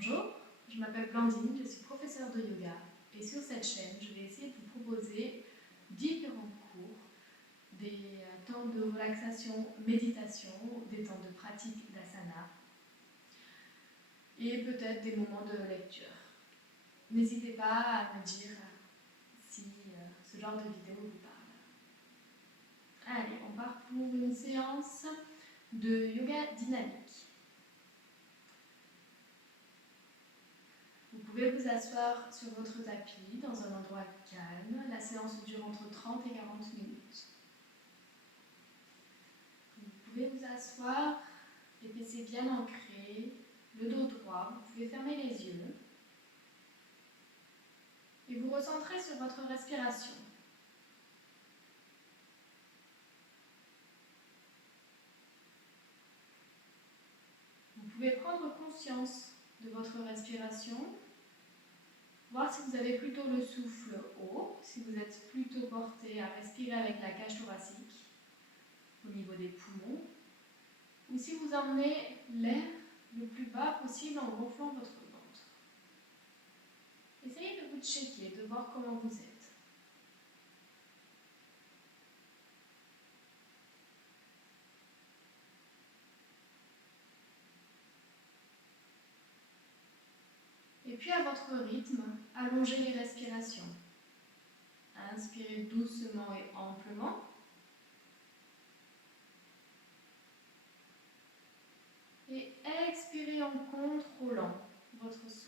Bonjour, je m'appelle Blandine, je suis professeure de yoga et sur cette chaîne, je vais essayer de vous proposer différents cours, des temps de relaxation, méditation, des temps de pratique d'asana et peut-être des moments de lecture. N'hésitez pas à me dire si ce genre de vidéo vous parle. Allez, on part pour une séance de yoga dynamique. Vous pouvez vous asseoir sur votre tapis dans un endroit calme. La séance dure entre 30 et 40 minutes. Vous pouvez vous asseoir, les fessiers bien ancrés, le dos droit. Vous pouvez fermer les yeux et vous recentrer sur votre respiration. Vous pouvez prendre conscience de votre respiration, voir si vous avez plutôt le souffle haut, si vous êtes plutôt porté à respirer avec la cage thoracique au niveau des poumons, ou si vous emmenez l'air le plus bas possible en gonflant votre ventre. Essayez de vous checker, de voir comment vous êtes. Et puis à votre rythme, allongez les respirations. Inspirez doucement et amplement. Et expirez en contrôlant votre souffle.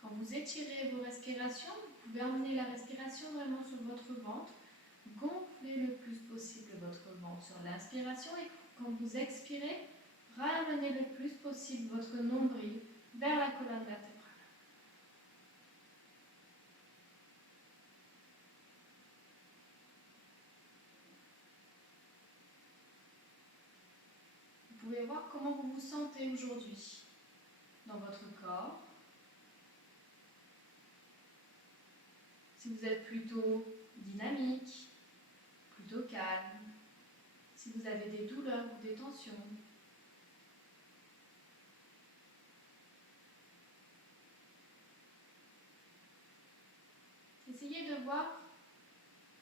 Quand vous étirez vos respirations, vous pouvez emmener la respiration vraiment sur votre ventre. Gonflez le plus possible votre ventre sur l'inspiration et quand vous expirez, ramenez le plus possible votre nombril vers la colonne vertébrale. Vous pouvez voir comment vous vous sentez aujourd'hui dans votre corps. Si vous êtes plutôt dynamique, plutôt calme, si vous avez des douleurs ou des tensions. Essayez de voir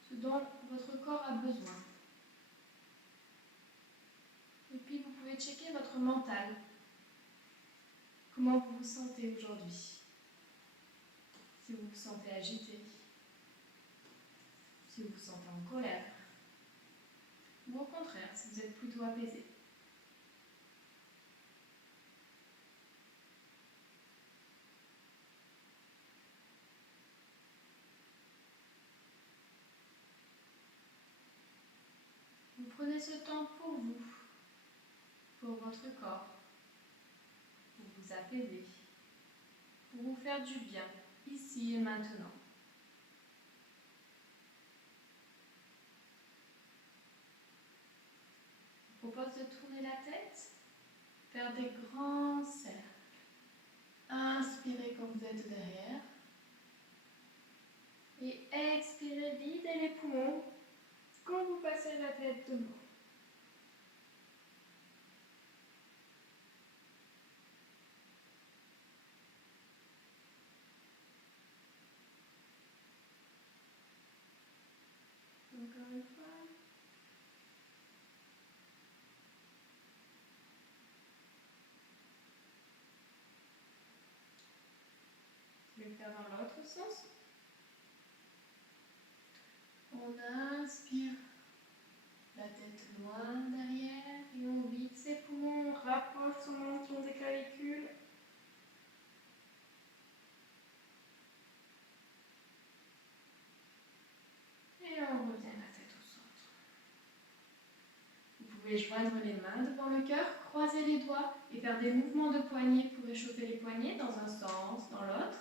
ce dont votre corps a besoin. Et puis vous pouvez checker votre mental. Comment vous vous sentez aujourd'hui? Si vous vous sentez agité, si vous vous sentez en colère, ou au contraire, si vous êtes plutôt apaisé. Vous prenez ce temps pour vous, pour votre corps, pour vous apaiser, pour vous faire du bien, ici et maintenant. Je vous propose de tourner la tête, faire des grands cercles. Inspirez quand vous êtes derrière. Et expirez, videz les poumons quand vous passez la tête devant. Encore une fois. Je vais le faire dans l'autre sens. On inspire, la tête loin derrière et on vide ses poumons, on rapproche son menton des clavicules. Et on revient la tête au centre. Vous pouvez joindre les mains devant le cœur, croiser les doigts et faire des mouvements de poignets pour échauffer les poignets dans un sens, dans l'autre.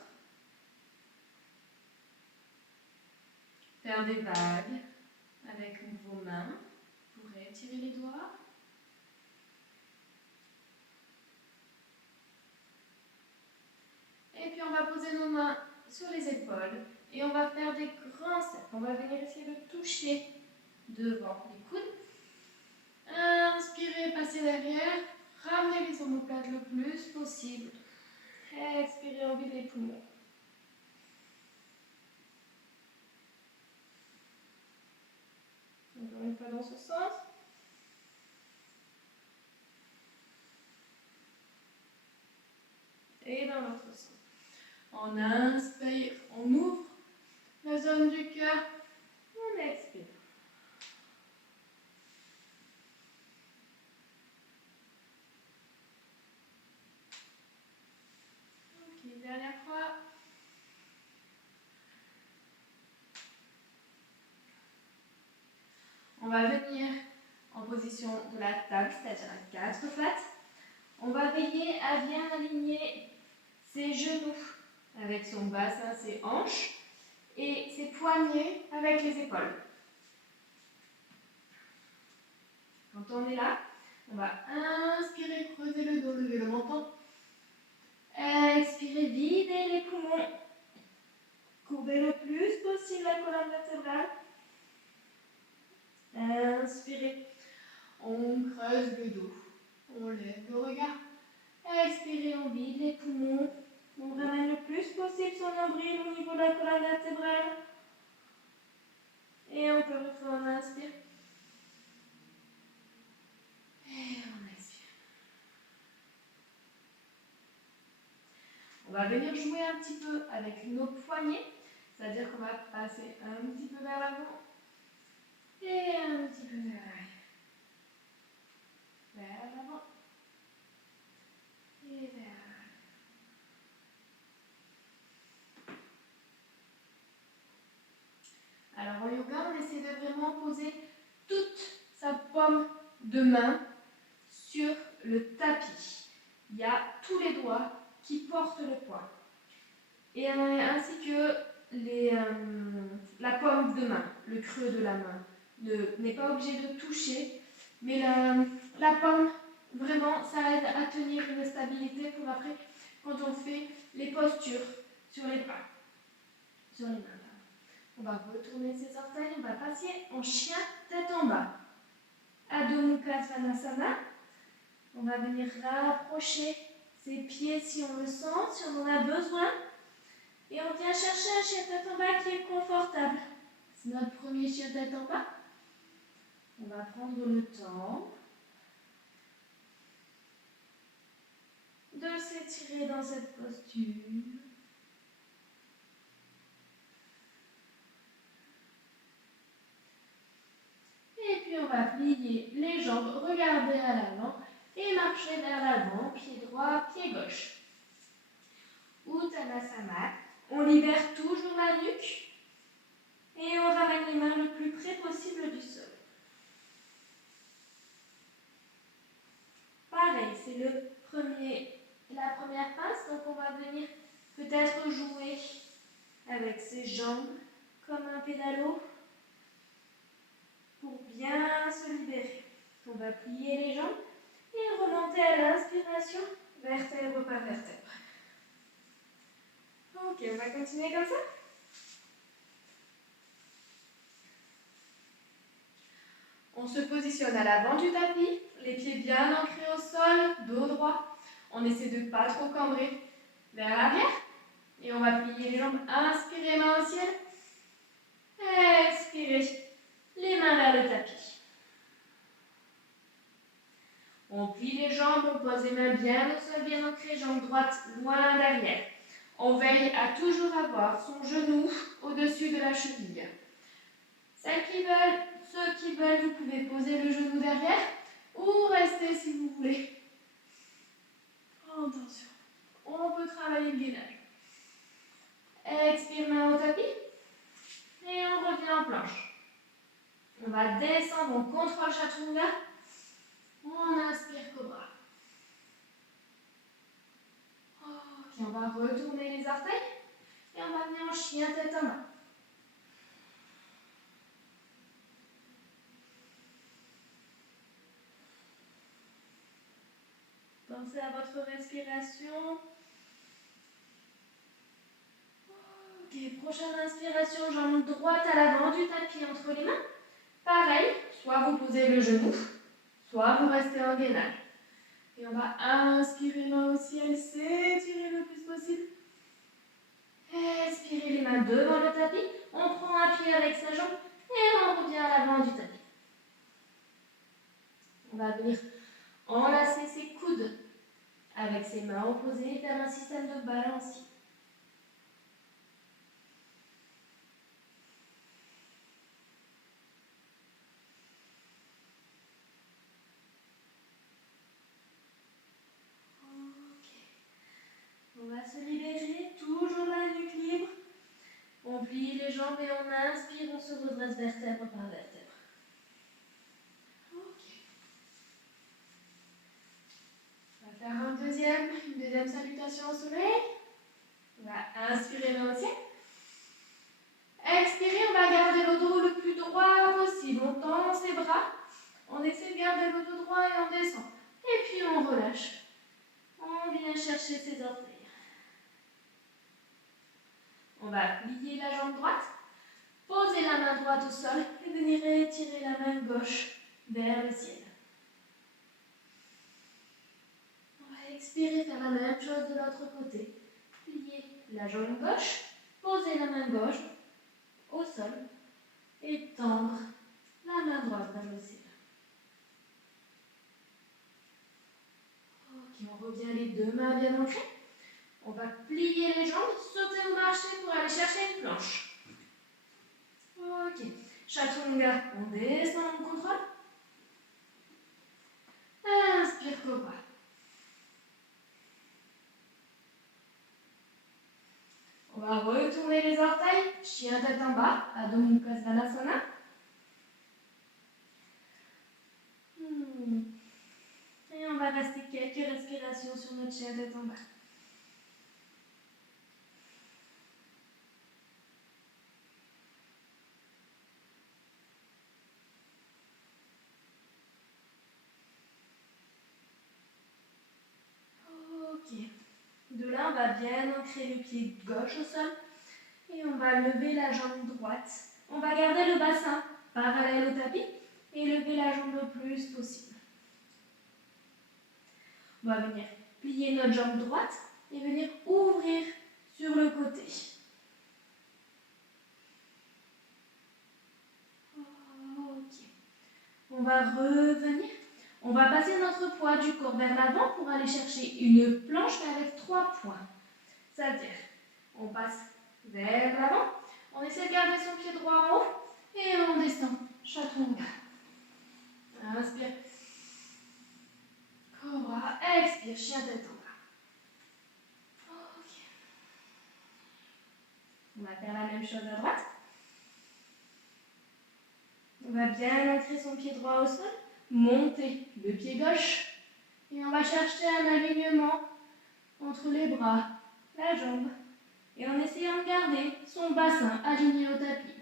Faire des vagues avec vos mains. Vous pourrez étirer les doigts. Et puis on va poser nos mains sur les épaules et on va faire des grands cercles. On va venir essayer de toucher devant les coudes. Inspirez, passez derrière. Ramenez les omoplates le plus possible. Expirez, on vide les poumons. Encore une fois dans ce sens. Et dans l'autre sens. On inspire, on ouvre la zone du cœur. On expire. Ok, dernière fois. On va venir en position de la table, c'est-à-dire à 4 pattes. On va veiller à bien aligner ses genoux avec son bassin, ses hanches et ses poignets avec les épaules. Quand on est là, on va inspirer, creuser le dos, lever le menton. Expirez, videz les poumons. Courbez le plus possible la colonne vertébrale. Inspirez, on creuse le dos. On lève le regard. Expirez, on vide les poumons. On ramène le plus possible son nombril au niveau de la colonne vertébrale. Et encore une fois, on inspire. Et on expire. On va venir jouer un petit peu avec nos poignets. C'est-à-dire qu'on va passer un petit peu vers l'avant et un petit peu vers l'arrière. Vers l'avant et vers l'arrière. Alors en yoga, on essaie de vraiment poser toute sa paume de main sur le tapis. Il y a tous les doigts qui portent le poids. Et ainsi que la paume de main, le creux de la main. N'est pas obligé de toucher, mais la paume, vraiment, ça aide à tenir une stabilité pour après, quand on fait les postures sur les bras, sur les mains. On va retourner ses orteils, on va passer en chien tête en bas. Adho Mukha Svanasana. On va venir rapprocher ses pieds si on le sent, si on en a besoin. Et on vient chercher un chien tête en bas qui est confortable. C'est notre premier chien tête en bas. On va prendre le temps de s'étirer dans cette posture. Et puis on va plier les jambes, regarder à l'avant et marcher vers l'avant, pied droit, pied gauche. Uttanasana. On libère toujours la nuque et on ramène les mains le plus près possible du sol. Pareil, c'est la première passe, donc on va venir peut-être jouer avec ses jambes comme un pédalo pour bien se libérer. On va plier les jambes et remonter à l'inspiration, vertèbre par vertèbre. Ok, on va continuer comme ça. On se positionne à l'avant du tapis, les pieds bien ancrés au sol, dos droit. On essaie de ne pas trop cambrer vers l'arrière. Et on va plier les jambes. Inspirez, main au ciel. Expirez, les mains vers le tapis. On plie les jambes, on pose les mains bien au sol, bien ancrées, jambes droites loin derrière. On veille à toujours avoir son genou au-dessus de la cheville. Ceux qui veulent, vous pouvez poser le genou derrière ou rester si vous voulez. Attention, on peut travailler le gainage. Expire, main au tapis. Et on revient en planche. On va descendre, on contrôle chaturanga. On inspire cobra. Puis on va retourner les orteils. Et on va venir en chien tête en bas. Pensez à votre respiration. Ok, prochaine inspiration, jambe droite à l'avant du tapis entre les mains. Pareil, soit vous posez le genou, soit vous restez en gainage. Et on va inspirer main au ciel, s'étirer le plus possible. Expirez les mains devant le tapis. On prend appui avec sa jambe et on revient à l'avant du tapis. On va venir enlacer ses coudes avec ses mains opposées et faire un système de balancier. On va se libérer, toujours la nuque libre. On plie les jambes et on inspire, on se redresse vertèbre par vertèbre. Ok. On va faire une deuxième salutation au soleil. On va inspirer main au ciel. Expirer, on va garder le dos le plus droit possible. On tend ses bras. On essaie de garder le dos droit et on descend. Et puis on relâche. On vient chercher ses orteils. On va plier la jambe droite, poser la main droite au sol et venir étirer la main gauche vers le ciel. On va expirer, faire la même chose de l'autre côté. Plier la jambe gauche, poser la main gauche au sol et tendre la main droite vers le ciel. Ok, on revient les deux mains bien ancrées. On va plier les jambes, sauter ou marcher pour aller chercher une planche. Ok, Chaturanga, on descend, on contrôle. Inspire, cobra. On va retourner les orteils, chien tête en bas, Adho Mukha Svanasana. Et on va rester quelques respirations sur notre chien tête en bas. Ok. De là, on va bien ancrer le pied gauche au sol. Et on va lever la jambe droite. On va garder le bassin parallèle au tapis et lever la jambe le plus possible. On va venir plier notre jambe droite et venir ouvrir sur le côté. Ok. On va revenir. On va passer notre poids du corps vers l'avant pour aller chercher une planche mais avec 3 points. C'est-à-dire, on passe vers l'avant. On essaie de garder son pied droit en haut et on descend. Chaturanga. Inspire. Cobra. Expire. Chien tête en bas. Ok. On va faire la même chose à droite. On va bien ancrer son pied droit au sol. Monter le pied gauche. Et on va chercher un alignement entre les bras, la jambe. Et en essayant de garder son bassin aligné au tapis.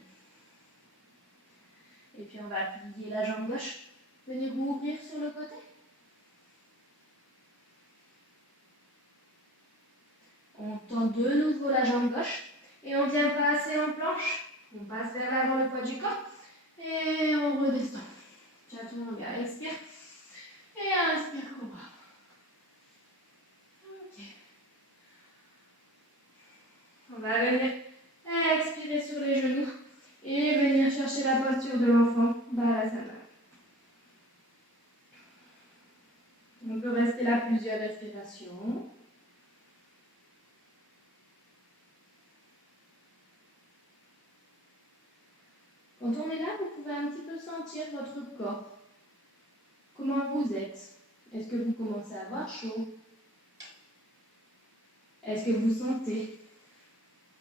Et puis on va plier la jambe gauche, venir ouvrir sur le côté. On tend de nouveau la jambe gauche et on vient passer en planche. On passe vers l'avant le poids du corps et on redescend. Chaturanga, expire et inspire, cobra. Ok. On va venir expirer sur les genoux et venir chercher la posture de l'enfant, Balasana. On peut rester là plusieurs respirations. Quand on est là, vous pouvez un petit peu sentir votre corps. Comment vous êtes? Est-ce que vous commencez à avoir chaud? Est-ce que vous sentez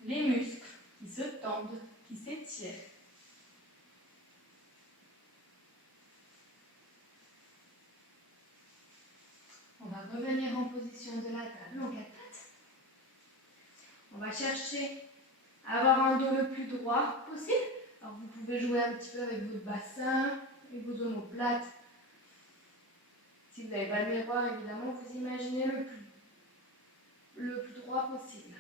les muscles qui se tendent, qui s'étirent? On va revenir en position de la table en 4 pattes. On va chercher à avoir un dos le plus droit possible. Alors vous pouvez jouer un petit peu avec votre bassin et vos omoplates. Si vous n'avez pas le miroir, évidemment, vous imaginez le plus droit possible.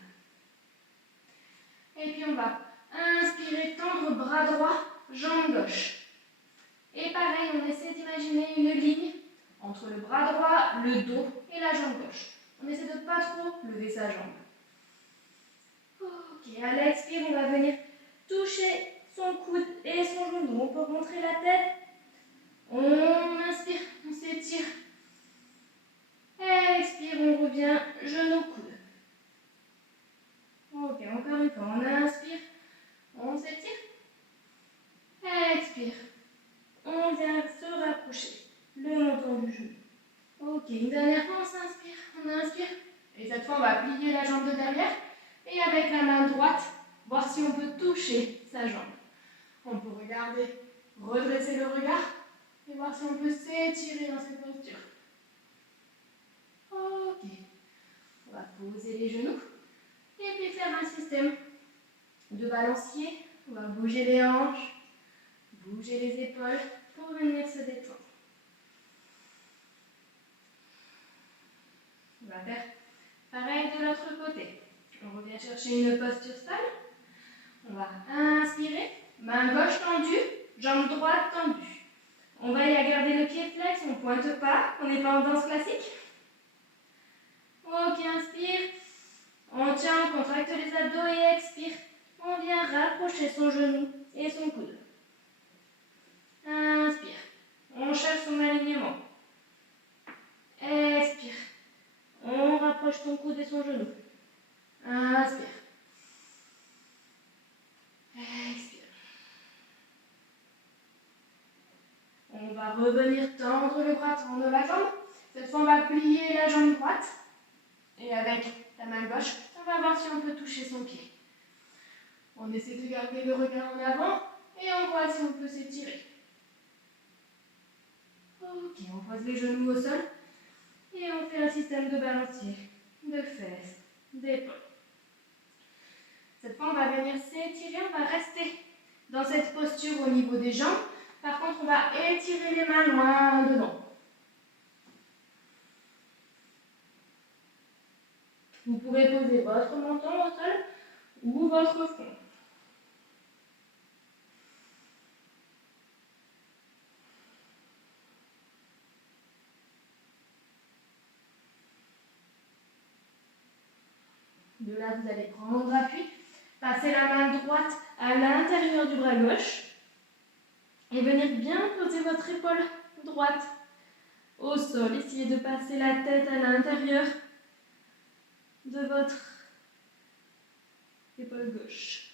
Et puis on va inspirer, tendre bras droit, jambe gauche. Et pareil, on essaie d'imaginer une ligne entre le bras droit, le dos et la jambe gauche. On essaie de ne pas trop lever sa jambe. Ok, à l'expire, on va venir toucher son coude et son genou. On peut montrer la tête. On inspire, on s'étire. Expire, on revient, genou, coude. Ok, encore une fois, on inspire, on s'étire. Expire, on vient se rapprocher, le menton du genou. Ok, une dernière fois, on s'inspire, on inspire. Et cette fois, on va plier la jambe de derrière. Et avec la main droite, voir si on peut toucher sa jambe. On peut regarder, redresser le regard et voir si on peut s'étirer dans cette posture. Ok. On va poser les genoux et puis faire un système de balancier. On va bouger les hanches, bouger les épaules pour venir se détendre. On va faire pareil de l'autre côté. On revient chercher une posture stable. On va inspirer, main gauche tendue, jambe droite tendue. On va y garder le pied flex, on ne pointe pas, on n'est pas en danse classique. Ok, inspire. On tient, on contracte les abdos et expire. On vient rapprocher son genou et son coude. Inspire. On cherche son alignement. Expire. On rapproche son coude et son genou. Inspire. Expire. On va revenir tendre le bras, tendre la jambe. Cette fois, on va plier la jambe droite. Et avec la main gauche, on va voir si on peut toucher son pied. On essaie de garder le regard en avant et on voit si on peut s'étirer. Ok, on pose les genoux au sol et on fait un système de balancier, de fesses, d'épaules. Cette fois, on va venir s'étirer, on va rester dans cette posture au niveau des jambes. Par contre, on va étirer les mains loin devant. Vous pourrez poser votre menton au sol ou votre front. De là, vous allez prendre appui, passer la main droite à l'intérieur du bras gauche et venir bien poser votre épaule droite au sol. Essayez de passer la tête à l'intérieur de votre épaule gauche.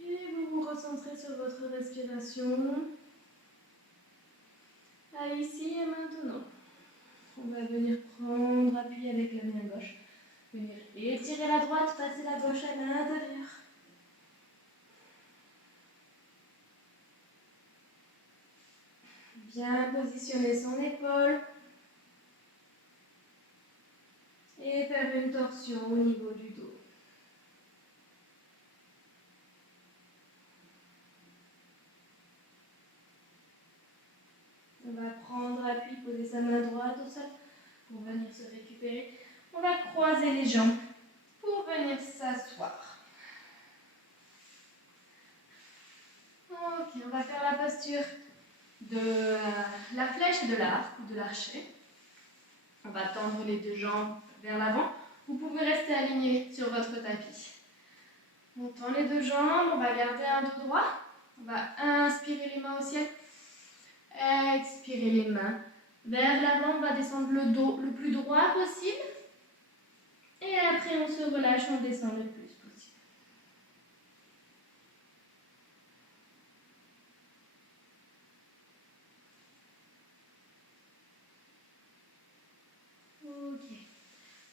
Et vous vous recentrez sur votre respiration. À ici et maintenant. On va venir prendre appui avec la main gauche. Venir étirer la droite, passer la gauche à l'intérieur. Bien positionner son épaule. Et faire une torsion au niveau du dos. On va prendre appui, poser sa main droite au sol pour venir se récupérer. On va croiser les jambes pour venir s'asseoir. Ok, on va faire la posture de la flèche de l'arc ou de l'archer. On va tendre les deux jambes vers l'avant. Vous pouvez rester aligné sur votre tapis. On tend les deux jambes, on va garder un dos droit. On va inspirer les mains au ciel. Expirez les mains vers l'avant, on va descendre le dos le plus droit possible. Et après, on se relâche, on descend le plus possible. Ok.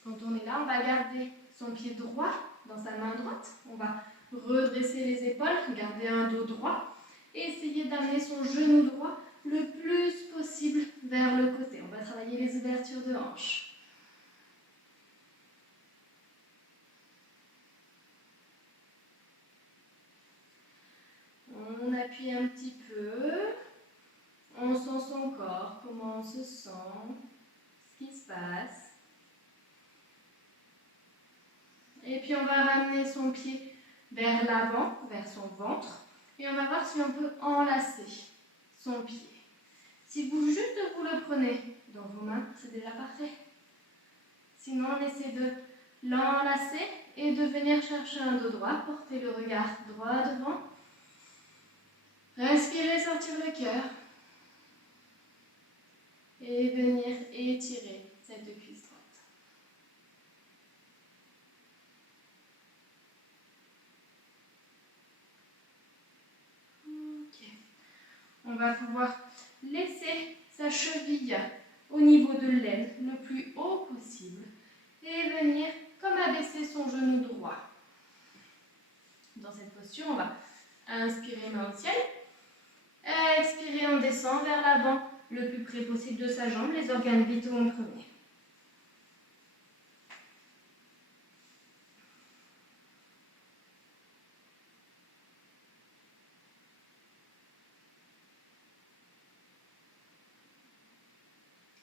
Quand on est là, on va garder son pied droit dans sa main droite. On va redresser les épaules, garder un dos droit. Et essayer d'amener son genou droit le plus possible vers le côté. On va travailler les ouvertures de hanches. On appuie un petit peu. On sent son corps, comment on se sent, ce qui se passe. Et puis on va ramener son pied vers l'avant, vers son ventre. Et on va voir si on peut enlacer son pied. Si vous juste vous le prenez dans vos mains, c'est déjà parfait. Sinon, on essaie de l'enlacer et de venir chercher un dos droit. Portez le regard droit devant. Respirez, sortir le cœur. Et venir étirer cette cuisse droite. Ok. On va pouvoir laisser sa cheville au niveau de l'aine, le plus haut possible. Et venir comme abaisser son genou droit. Dans cette posture, on va inspirer main au ciel. Expirer, on descend vers l'avant le plus près possible de sa jambe, les organes vitaux en premier.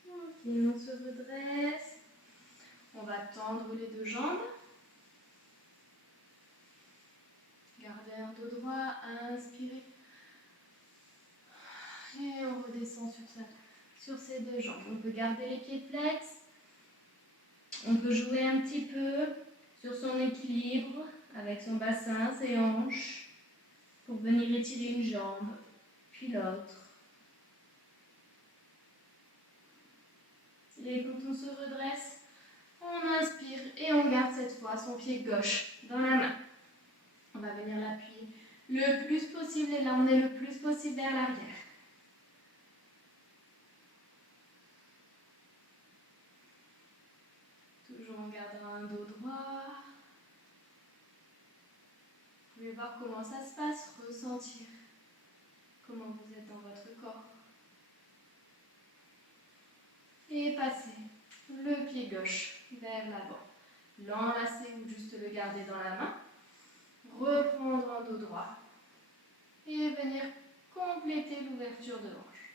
Ok, on se redresse. On va tendre les deux jambes. Gardez un dos droit, inspirez. Et on redescend sur ces deux jambes. On peut garder les pieds flex. On peut jouer un petit peu sur son équilibre avec son bassin, ses hanches, pour venir étirer une jambe, puis l'autre. Et quand on se redresse, on inspire et on garde cette fois son pied gauche dans la main. On va venir l'appuyer le plus possible et l'emmener le plus possible vers l'arrière. Toujours en gardant un dos droit. Vous pouvez voir comment ça se passe, ressentir comment vous êtes dans votre corps. Et passer le pied gauche vers l'avant. L'enlacer ou juste le garder dans la main. Reprendre un dos droit. Et venir compléter l'ouverture de hanche.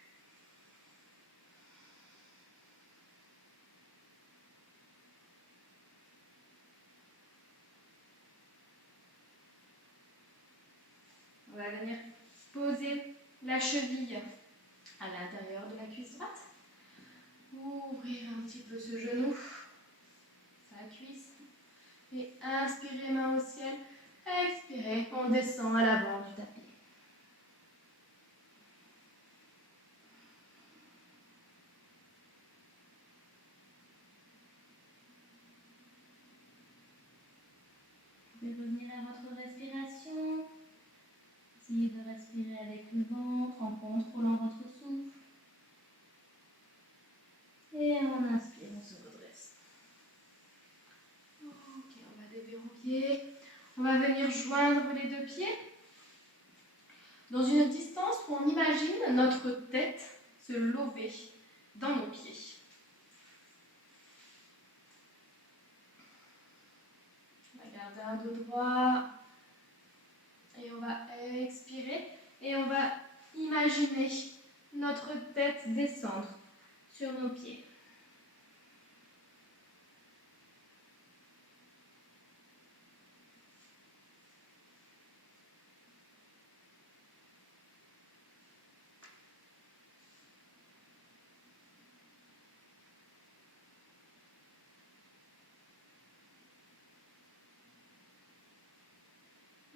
On va venir poser la cheville à l'intérieur de la cuisse droite. Ouvrir un petit peu ce genou, sa cuisse. Et inspirez, main au ciel. Expirez, on descend à l'avant du tapis. Vous pouvez revenir à votre respiration. Essayez de respirer avec le ventre en contrôlant votre souffle. Et on inspire, on se redresse. Ok, on va déverrouiller. On va venir joindre les deux pieds dans une distance où on imagine notre tête se lever dans nos pieds. On va garder un dos droit et on va expirer et on va imaginer notre tête descendre sur nos pieds.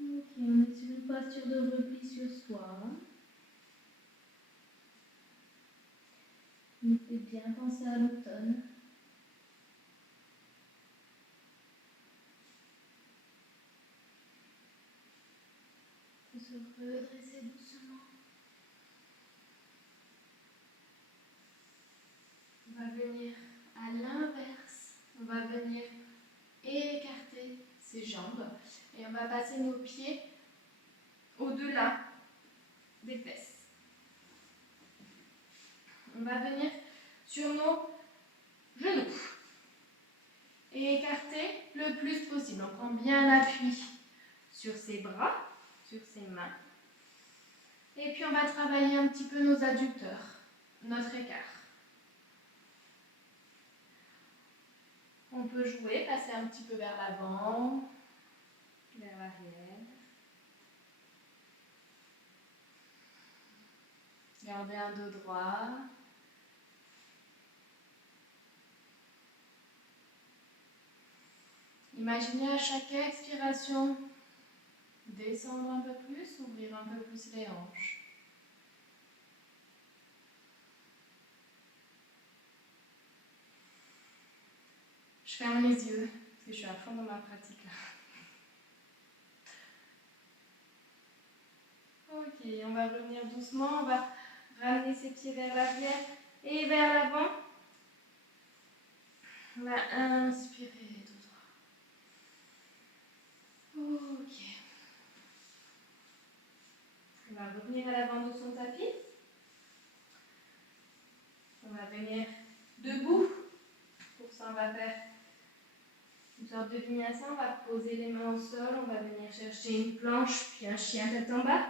Ok, on est sur une posture de repli sur soi. On fait bien penser à l'automne. On se redresser doucement. On va venir à l'inverse. On va venir écarter ses jambes et on va passer nos pieds au-delà des fesses. On va venir sur nos genoux et écarter le plus possible. On prend bien l'appui sur ses bras, sur ses mains. Et puis on va travailler un petit peu nos adducteurs, notre écart. On peut jouer, passer un petit peu vers l'avant, vers l'arrière. Gardez un dos droit. Imaginez à chaque expiration descendre un peu plus, ouvrir un peu plus les hanches. Je ferme les yeux, parce que je suis à fond dans ma pratique là. Ok, on va revenir doucement, on va ramener ses pieds vers l'arrière et vers l'avant. On va inspirer tout droit. Ok. On va revenir à l'avant de son tapis. On va venir debout. Pour ça, on va faire une sorte de vinyasa. On va poser les mains au sol. On va venir chercher une planche, puis un chien tête en bas.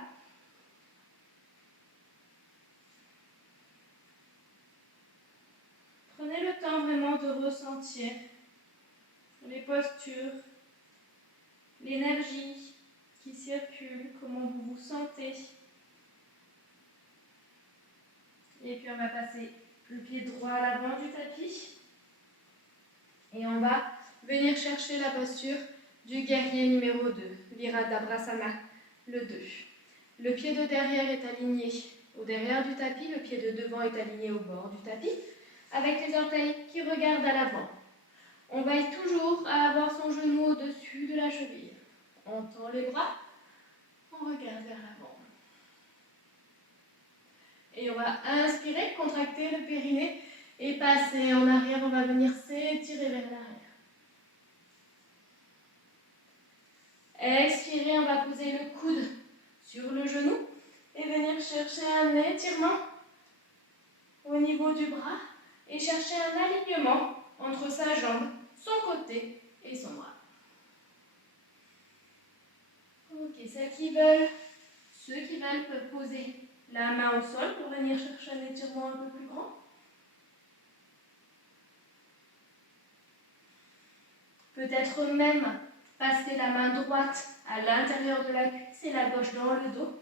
Prenez le temps vraiment de ressentir les postures, l'énergie qui circule, comment vous vous sentez. Et puis on va passer le pied droit à l'avant du tapis. Et on va venir chercher la posture du guerrier numéro 2, l'Iradhabrasana, le 2. Le pied de derrière est aligné au derrière du tapis, le pied de devant est aligné au bord du tapis, avec les orteils qui regardent à l'avant. On veille toujours à avoir son genou au-dessus de la cheville. On tend les bras, on regarde vers l'avant. Et on va inspirer, contracter le périnée et passer en arrière. On va venir s'étirer vers l'arrière. Expirez, on va poser le coude sur le genou et venir chercher un étirement au niveau du bras et chercher un alignement entre sa jambe, son côté et son bras. Ok, ceux qui veulent peuvent poser la main au sol pour venir chercher un étirement un peu plus grand. Peut-être même passer la main droite à l'intérieur de la cuisse et la gauche dans le dos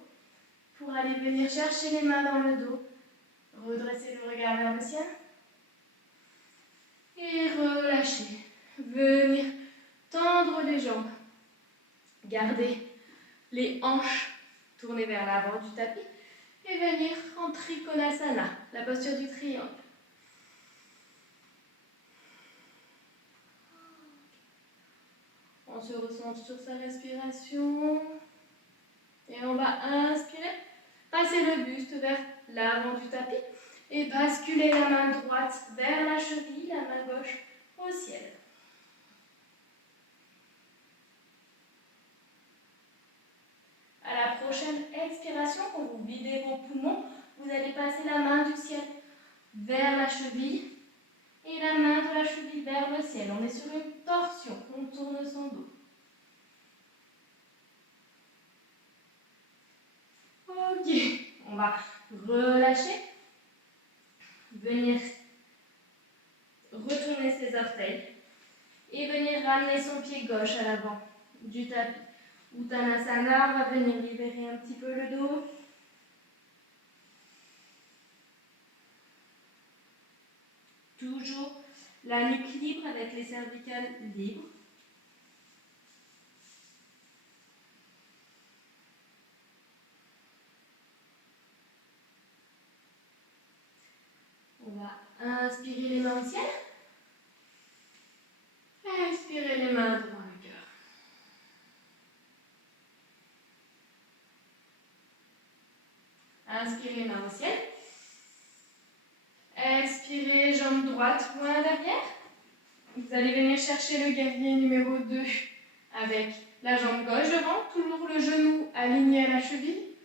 pour aller venir chercher les mains dans le dos. Redresser le regard vers le ciel. Et relâcher. Venir tendre les jambes. Garder les hanches tournées vers l'avant du tapis. Et venir en Trikonasana, la posture du triangle. On se recentre sur sa respiration. Et on va inspirer. Passer le buste vers l'avant du tapis. Et basculer la main droite vers la cheville, la main gauche au ciel. À la prochaine expiration, quand vous videz vos poumons, vous allez passer la main du ciel vers la cheville et la main de la cheville vers le ciel. On est sur une torsion, on tourne son dos. Ok, on va relâcher, venir retourner ses orteils et venir ramener son pied gauche à l'avant du tapis. Uttanasana, on va venir libérer un petit peu le dos. Toujours la nuque libre avec les cervicales libres. On va inspirer les mains au ciel. Expirez les mains devant le cœur. Inspirez les mains au ciel. Expirez, jambe droite, poing derrière. Vous allez venir chercher le guerrier numéro 2 avec la jambe gauche devant, toujours le genou aligné à la cheville,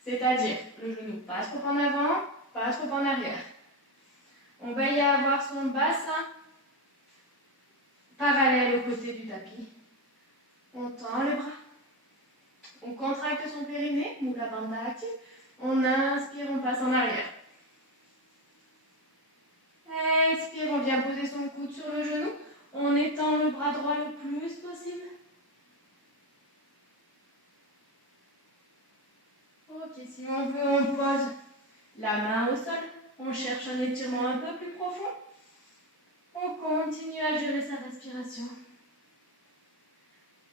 c'est-à-dire le genou pas trop en avant, pas trop en arrière. On veille à avoir son bassin parallèle au côté du tapis. On tend le bras. On contracte son périnée, ou la bande active. On inspire, on passe en arrière. Expire, on vient poser son coude sur le genou. On étend Ok, si on veut, on pose la main au sol. On cherche un étirement un peu plus profond. On continue à gérer sa respiration.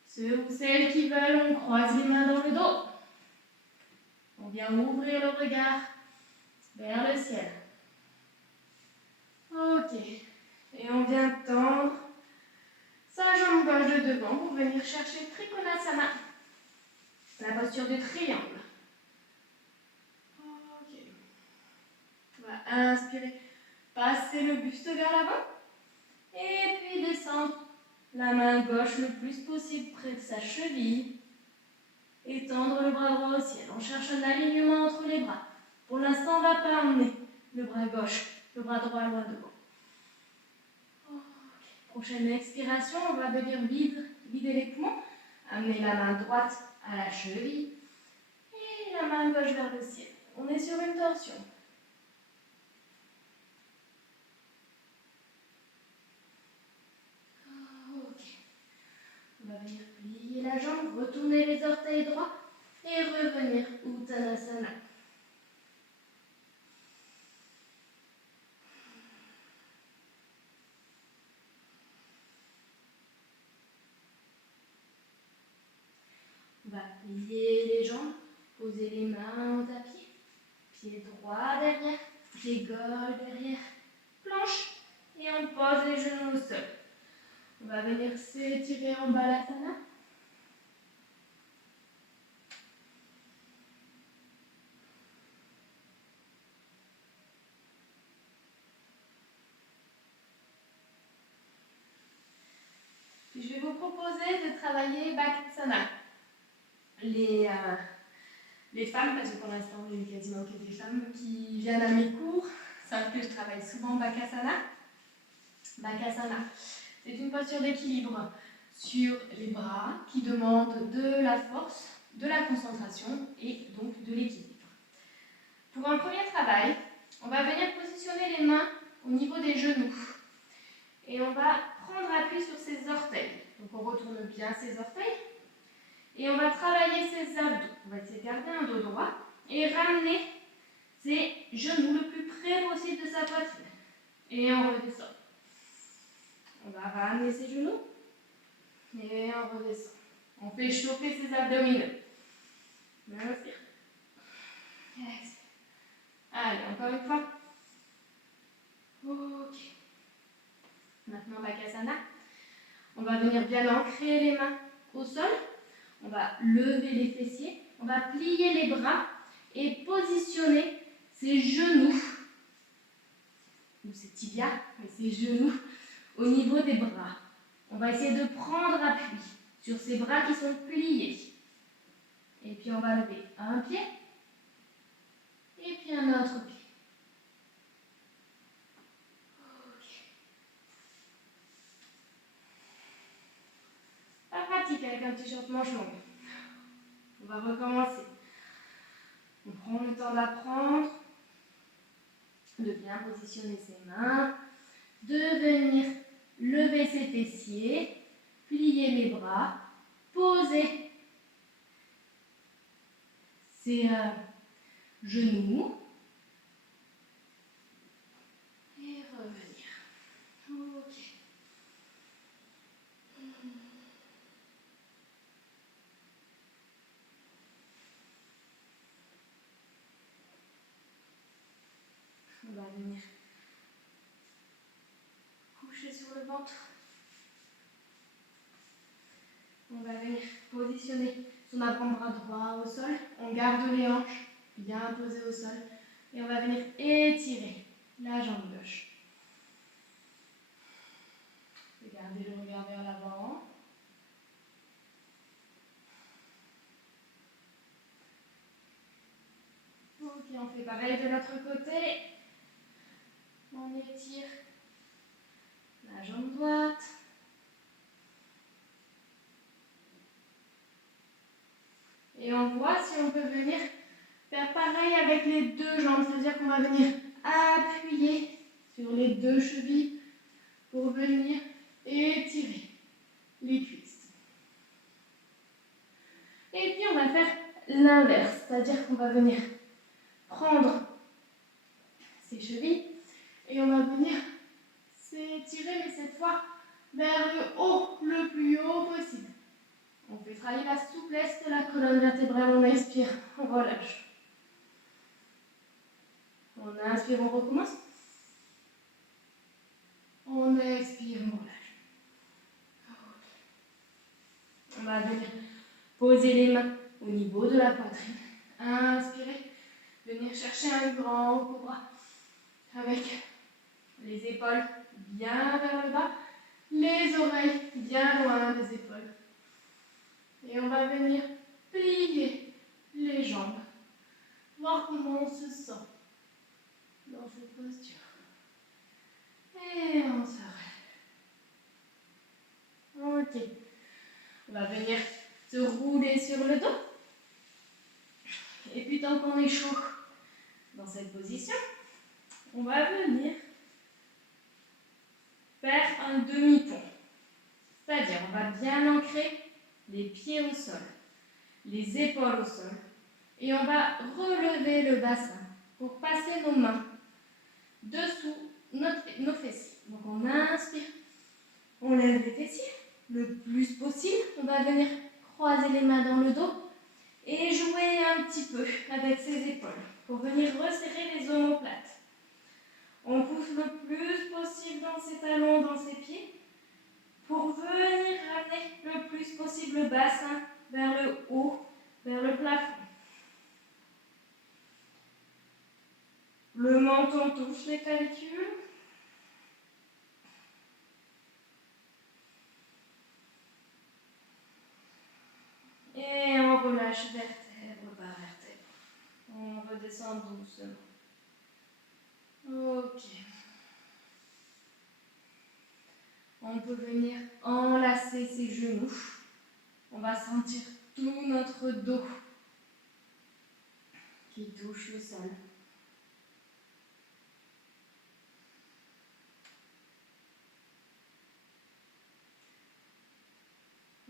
Ceux ou celles qui veulent, on croise les mains dans le dos. On vient ouvrir le regard vers le ciel. Ok. Et on vient tendre sa jambe gauche de devant pour venir chercher Trikonasana, la posture de triangle. Ok. On va inspirer, passer le buste vers l'avant. Et puis descendre la main gauche le plus possible près de sa cheville. Et tendre le bras droit au ciel. On cherche un alignement entre les bras. Pour l'instant, on ne va pas emmener le bras gauche, le bras droit loin devant. Okay. Prochaine expiration, on va venir vider les poumons. Amener la main droite à la cheville. Et la main gauche vers le ciel. On est sur une torsion. Ok. On va venir plier la jambe, retourner les orteils droits et revenir Uttanasana. On va plier les jambes, poser les mains au tapis, pied droit derrière, pied gauche derrière, planche, et on pose les genoux au sol. On va venir s'étirer en Balasana. Puis je vais vous proposer de travailler Bakasana. Les femmes, parce que pour l'instant il n'y a quasiment que des femmes qui viennent à mes cours, savent que je travaille souvent Bakasana. Bakasana, c'est une posture d'équilibre sur les bras qui demande de la force, de la concentration et donc de l'équilibre. Pour un premier travail, on va venir positionner les mains au niveau des genoux et on va prendre appui sur ses orteils. Donc on retourne bien ses orteils et on va travailler ses abdos. On va essayer de garder un dos droit et ramener ses genoux le plus près possible de sa poitrine. Et on redescend. On va ramener ses genoux et on redescend. On fait chauffer ses abdominaux. Inspire. Expire. Allez, encore une fois. Ok. Maintenant, Bakasana. On va venir bien ancrer les mains au sol. On va lever les fessiers. On va plier les bras et positionner ses genoux, ou ses tibias, mais ses genoux, au niveau des bras. On va essayer de prendre appui sur ces bras qui sont pliés. Et puis on va lever un pied et puis un autre pied. Ok. Pas pratique avec un t-shirt manche longue. On va recommencer. On prend le temps d'apprendre, de bien positionner ses mains, de venir lever ses fessiers, plier les bras, poser ses genoux et revenir. Ok. On va venir coucher sur le ventre. On va venir positionner son avant-bras droit au sol. On garde les hanches bien posées au sol. Et on va venir étirer la jambe gauche. Gardez le regard vers l'avant. Ok, on fait pareil de l'autre côté. On étire la jambe droite. Et on voit si on peut venir faire pareil avec les deux jambes. C'est-à-dire qu'on va venir appuyer sur les deux chevilles pour venir étirer les cuisses. Et puis on va faire l'inverse, c'est-à-dire qu'on va venir prendre ses chevilles et on va venir s'étirer, mais cette fois vers le haut, le plus haut possible. On fait travailler la souplesse de la colonne vertébrale, on inspire, on relâche. On inspire, on recommence. On expire, on relâche. On va venir poser les mains au niveau de la poitrine. Inspirez, venir chercher un grand cobra avec les épaules bien vers le bas, les oreilles bien loin des épaules. Et on va venir plier les jambes, voir comment on se sent dans cette posture. Et on se relève. Ok. On va venir se rouler sur le dos. Et puis tant qu'on est chaud dans cette position, on va venir faire un demi-pont. C'est-à-dire, on va bien ancrer les pieds au sol, les épaules au sol. Et on va relever le bassin pour passer nos mains dessous nos fessiers. Donc on inspire, on lève les fessiers le plus possible. On va venir croiser les mains dans le dos et jouer un petit peu avec ses épaules pour venir resserrer les omoplates. On pousse le plus possible dans ses talons, dans ses pieds pour venir ramener le plus possible le bassin vers le haut, vers le plafond. Le menton touche les clavicules. Et on relâche vertèbre par vertèbre. On redescend doucement. Ok. On peut venir enlacer ses genoux. On va sentir tout notre dos qui touche le sol.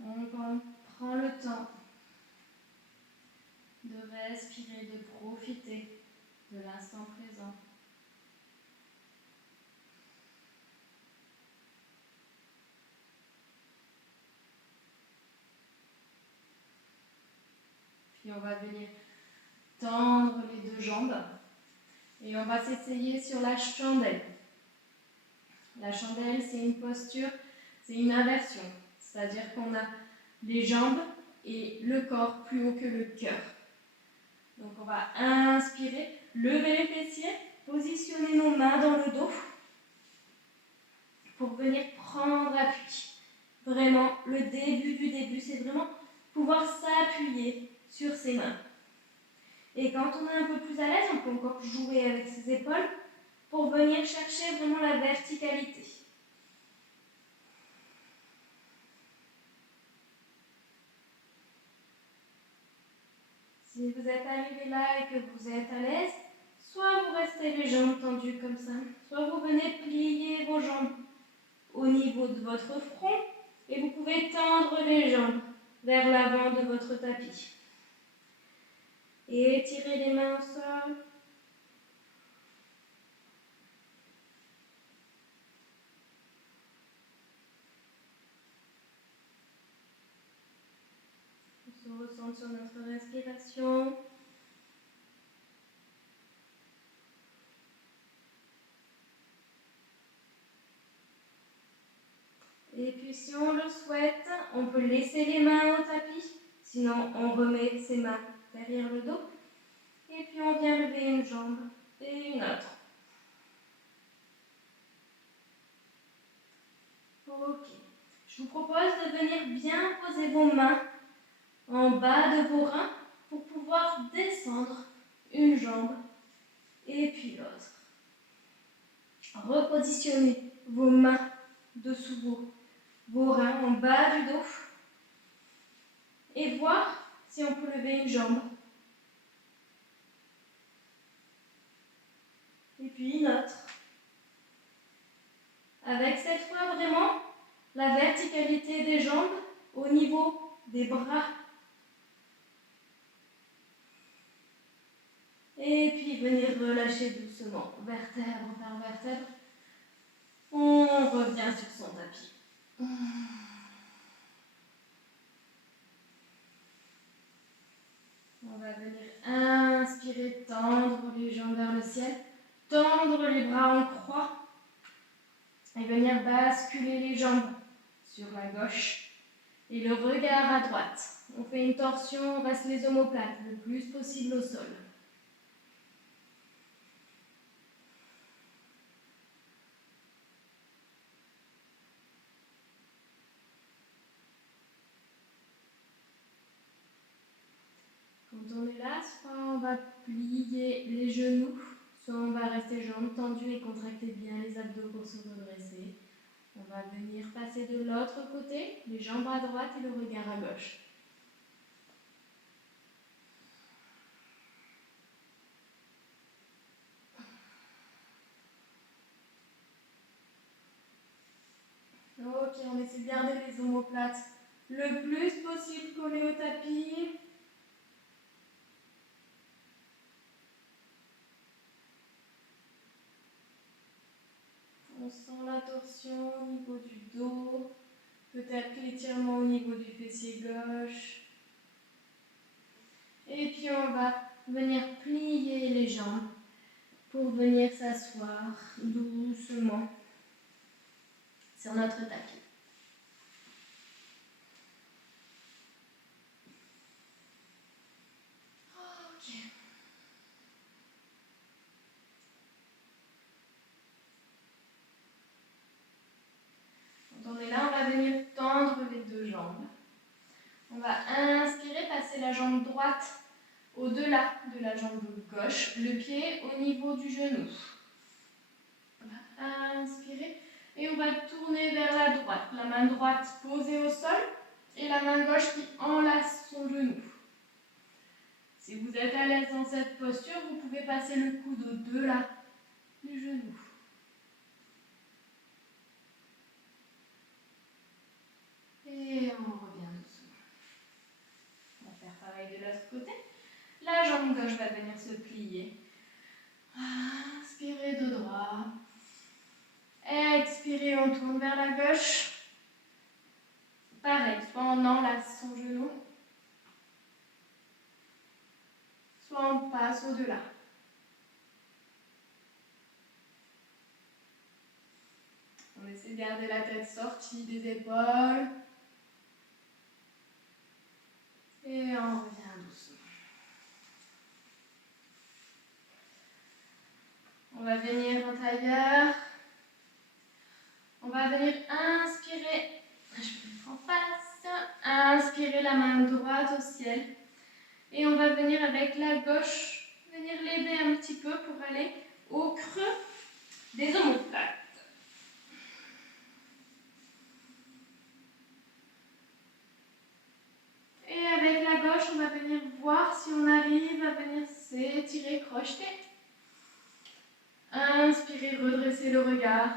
On prend le temps de respirer, de profiter de l'instant présent. Puis on va venir tendre les deux jambes et on va s'essayer sur la chandelle. La chandelle, c'est une posture, c'est une inversion, c'est-à-dire qu'on a les jambes et le corps plus haut que le cœur. Donc on va inspirer, lever les fessiers, positionner nos mains dans le dos pour venir prendre appui. Vraiment, le début du début, c'est vraiment pouvoir s'appuyer sur ses mains. Et quand on est un peu plus à l'aise, on peut encore jouer avec ses épaules pour venir chercher vraiment la verticalité. Si vous êtes arrivé là et que vous êtes à l'aise, soit vous restez les jambes tendues comme ça, soit vous venez plier vos jambes au niveau de votre front et vous pouvez tendre les jambes vers l'avant de votre tapis. Et étirez les mains au sol. On se ressent sur notre respiration. Et puis si on le souhaite, on peut laisser les mains au tapis. Sinon, on remet ses mains derrière le dos. Et puis on vient lever une jambe et une autre. Ok. Je vous propose de venir bien poser vos mains en bas de vos reins pour pouvoir descendre une jambe et puis l'autre. Repositionnez vos mains dessous vos reins en bas du dos et voir si on peut lever une jambe. Et puis une autre. Avec cette fois vraiment la verticalité des jambes au niveau des bras. Et puis venir relâcher doucement, vertèbre par vertèbre. On revient sur son tapis. On va venir inspirer, tendre les jambes vers le ciel, tendre les bras en croix et venir basculer les jambes sur la gauche et le regard à droite. On fait une torsion, on reste les omoplates le plus possible au sol. Quand on est là, soit on va plier les genoux, soit on va rester jambes tendues et contracter bien les abdos pour se redresser. On va venir passer de l'autre côté, les jambes à droite et le regard à gauche. Ok, on essaie de garder les omoplates le plus possible collées au tapis. On sent la torsion au niveau du dos, peut-être l'étirement au niveau du fessier gauche. Et puis on va venir plier les jambes pour venir s'asseoir doucement sur notre tapis. Ok. Quand on est là, on va venir tendre les deux jambes. On va inspirer, passer la jambe droite au-delà de la jambe gauche, le pied au niveau du genou. On va inspirer et on va tourner vers la droite. La main droite posée au sol et la main gauche qui enlace son genou. Si vous êtes à l'aise dans cette posture, vous pouvez passer le coude au-delà du genou. Et on revient doucement. On va faire pareil de l'autre côté. La jambe gauche va venir se plier. Inspirez de droit. Expirez, on tourne vers la gauche. Pareil, soit on enlace son genou, soit on passe au-delà. On essaie de garder la tête sortie des épaules. Et on revient doucement. On va venir en tailleur. On va venir inspirer. Je vais mettre en face. Inspirer la main droite au ciel. Et on va venir avec la gauche, venir l'aider un petit peu pour aller au creux des omoplates. Et avec la gauche, on va venir voir si on arrive à venir s'étirer, crocheter. Inspirez, redressez le regard.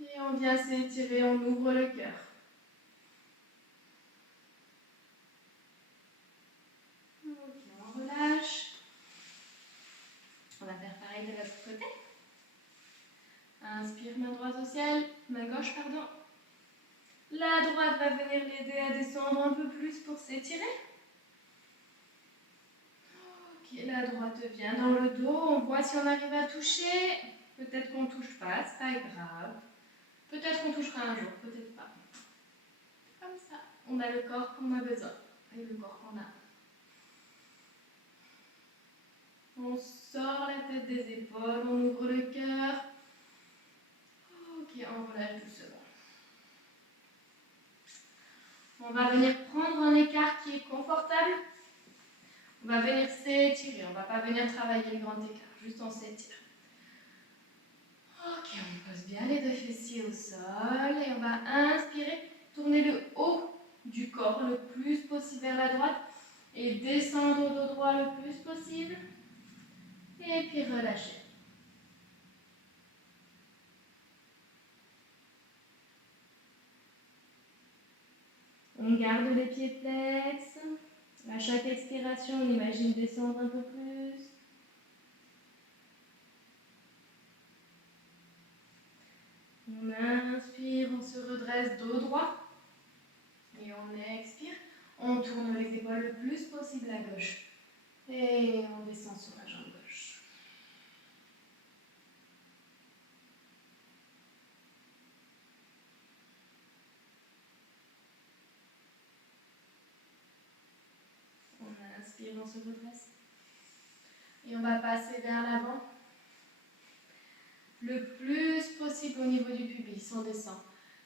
Et on vient s'étirer, on ouvre le cœur. Ok, on relâche. On va faire pareil de l'autre côté. Inspire, main droite au ciel, main gauche, pardon. La droite va venir l'aider à descendre un peu plus pour s'étirer. Ok, la droite vient dans le dos. On voit si on arrive à toucher. Peut-être qu'on ne touche pas, c'est pas grave. Peut-être qu'on touchera un jour, peut-être pas. Comme ça, on a le corps qu'on a besoin et le corps qu'on a. On sort la tête des épaules, on ouvre le cœur. Ok, on relâche doucement. On va venir prendre un écart qui est confortable. On va venir s'étirer, on ne va pas venir travailler le grand écart, juste on s'étire. Ok, on pose bien les deux fessiers au sol et on va inspirer, tourner le haut du corps le plus possible vers la droite et descendre au dos droit le plus possible. Et puis relâcher. On garde les pieds flex. La chaque expiration, on imagine descendre un peu plus. On inspire, on se redresse dos droit. Et on expire. On tourne les épaules le plus possible à gauche. Et on descend sur la jambe gauche. On inspire, on se redresse. Et on va passer vers l'avant. Le plus possible au niveau du pubis. On descend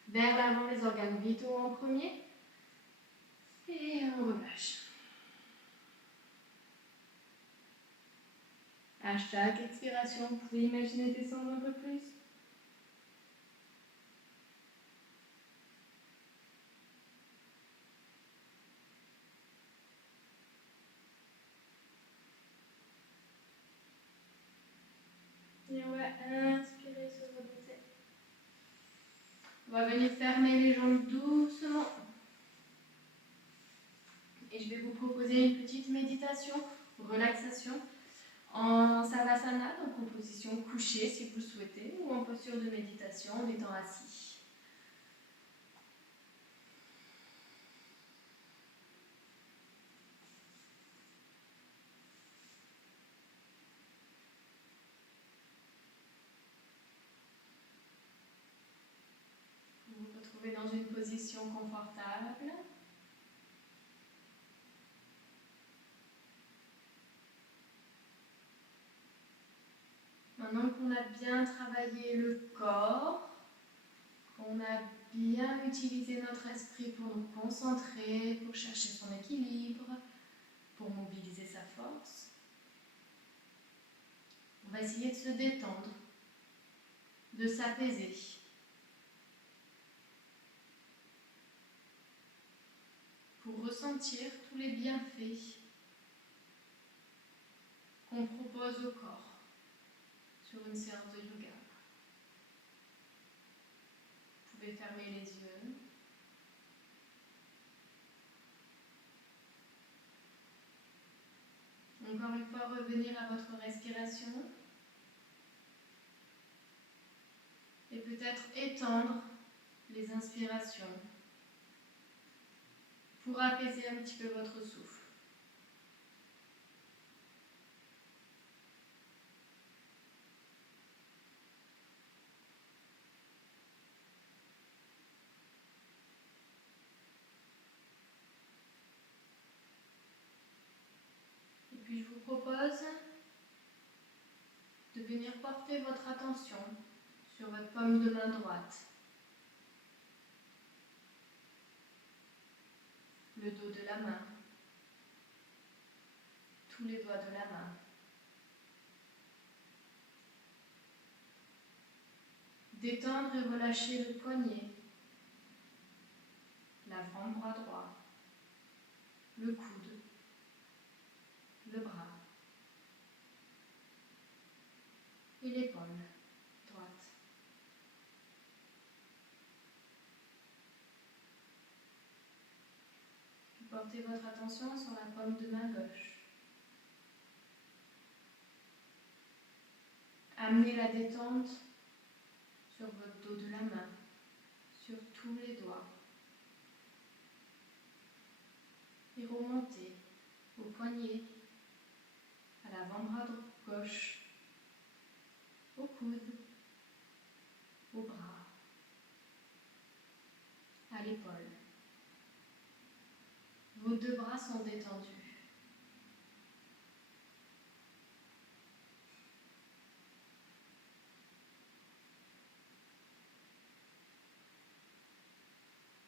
vers l'avant les organes vitaux en premier. Et on relâche. À chaque expiration, vous pouvez imaginer descendre un peu plus. Et on va inspirer, se redresser. On va venir fermer les jambes doucement. Et je vais vous proposer une petite méditation, relaxation, en savasana, donc en position couchée si vous le souhaitez, ou en posture de méditation en étant assis. Vous vous retrouvez dans une position confortable. Maintenant qu'on a bien travaillé le corps, qu'on a bien utilisé notre esprit pour nous concentrer, pour chercher son équilibre, pour mobiliser sa force, on va essayer de se détendre, de s'apaiser. Pour ressentir tous les bienfaits qu'on propose au corps sur une séance de yoga. Vous pouvez fermer les yeux. Encore une fois, revenir à votre respiration. Et peut-être étendre les inspirations pour apaiser un petit peu votre souffle. Et puis je vous propose de venir porter votre attention sur votre paume de main droite, le dos de la main, tous les doigts de la main. Détendre et relâcher le poignet, l'avant-bras droit, le coude, le bras et l'épaule droite. Puis portez votre attention sur la paume de main gauche. Amenez la détente sur votre dos de la main, sur tous les doigts. Et remontez au poignet, à l'avant-bras gauche, au coude, au bras, à l'épaule. Vos deux bras sont détendus.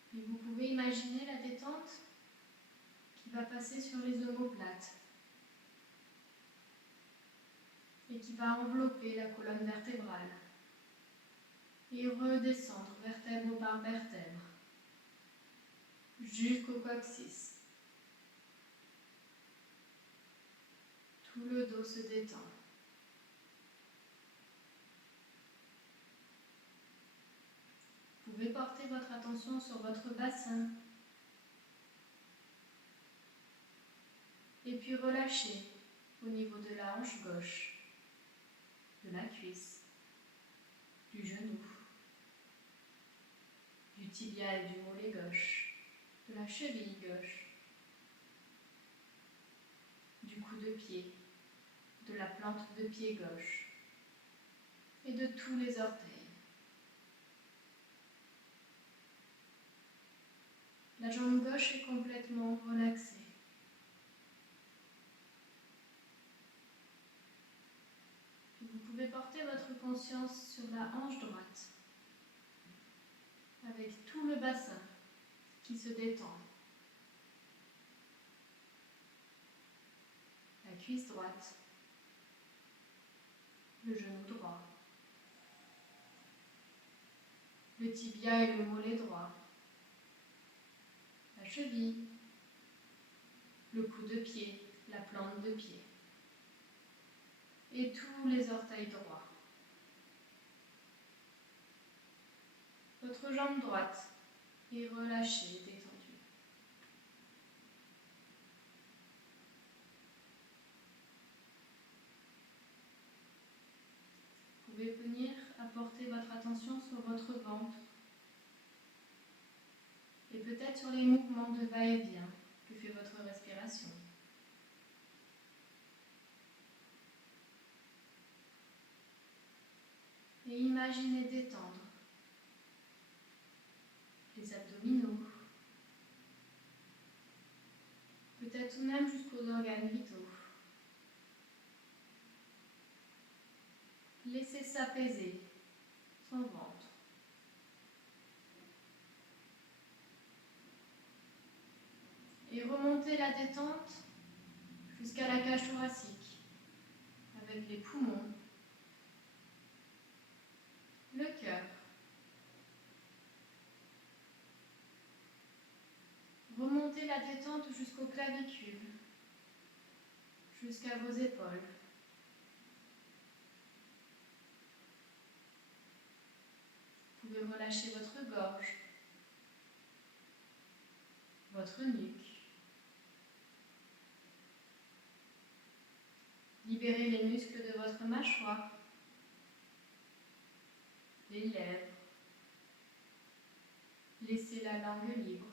Puis vous pouvez imaginer la détente qui va passer sur les omoplates et qui va envelopper la colonne vertébrale et redescendre vertèbre par vertèbre jusqu'au coccyx. Tout le dos se détend. Vous pouvez porter votre attention sur votre bassin. Et puis relâchez au niveau de la hanche gauche, de la cuisse, du genou, du tibia et du mollet gauche, de la cheville gauche, du coude de pied, de la plante de pied gauche et de tous les orteils. La jambe gauche est complètement relaxée. Vous pouvez porter votre conscience sur la hanche droite, avec tout le bassin qui se détend. La cuisse droite, le genou droit, le tibia et le mollet droit, la cheville, le coude de pied, la plante de pied et tous les orteils droits. Votre jambe droite est relâchée, détendue. Vous pouvez venir apporter votre attention sur votre ventre et peut-être sur les mouvements de va-et-vient que fait votre respiration. Et imaginez détendre les abdominaux, peut-être tout de même jusqu'aux organes vitaux. Laissez s'apaiser son ventre. Et remontez la détente jusqu'à la cage thoracique, avec les poumons, le cœur. Remontez la détente jusqu'aux clavicules, jusqu'à vos épaules. Vous pouvez relâcher votre gorge, votre nuque. Libérez les muscles de votre mâchoire, les lèvres. Laissez la langue libre.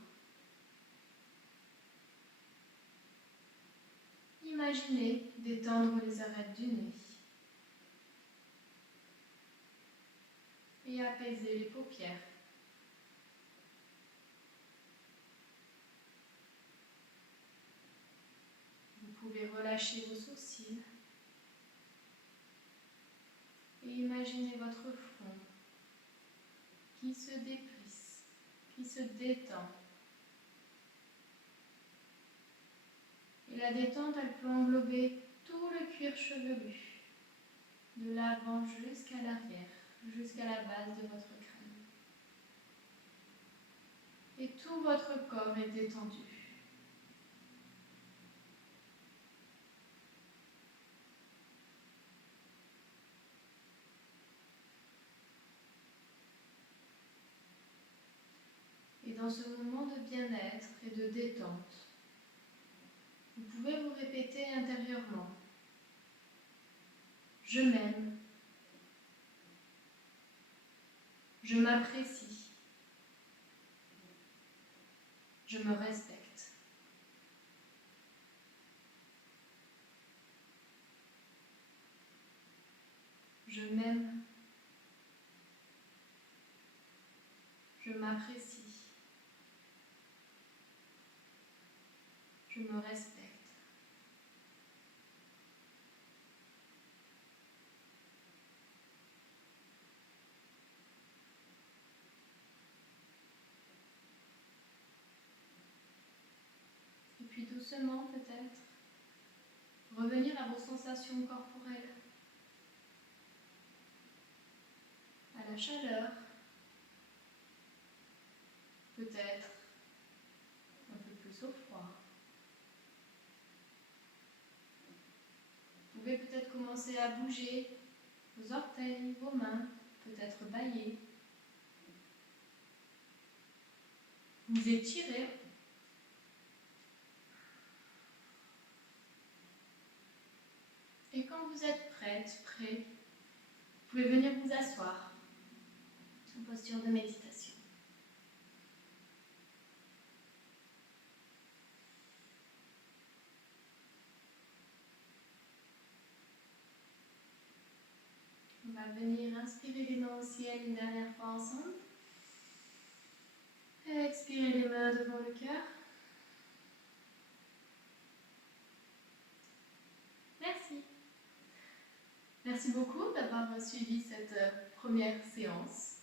Imaginez détendre les arêtes du nez et apaiser les paupières. Vous pouvez relâcher vos sourcils et imaginez votre front qui se déplisse, qui se détend. Et la détente, elle peut englober tout le cuir chevelu, de l'avant jusqu'à l'arrière, jusqu'à la base de votre crâne. Et tout votre corps est détendu. Et dans ce moment de bien-être et de détente, vous pouvez vous répéter intérieurement: je m'aime, je m'apprécie, je me respecte. Je m'aime, je m'apprécie, je me respecte. Et puis doucement peut-être, revenir à vos sensations corporelles, à la chaleur, peut-être un peu plus au froid. Vous pouvez peut-être commencer à bouger vos orteils, vos mains, peut-être bâiller. Vous étirez. êtes prêt, vous pouvez venir vous asseoir en posture de méditation. On va venir inspirer les mains au ciel une dernière fois ensemble. Expirez les mains devant le cœur. Merci. Merci beaucoup d'avoir suivi cette première séance.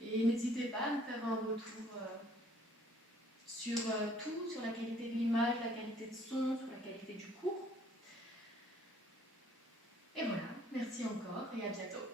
Et n'hésitez pas à me faire un retour sur tout, sur la qualité de l'image, la qualité de son, sur la qualité du cours. Et voilà, merci encore et à bientôt.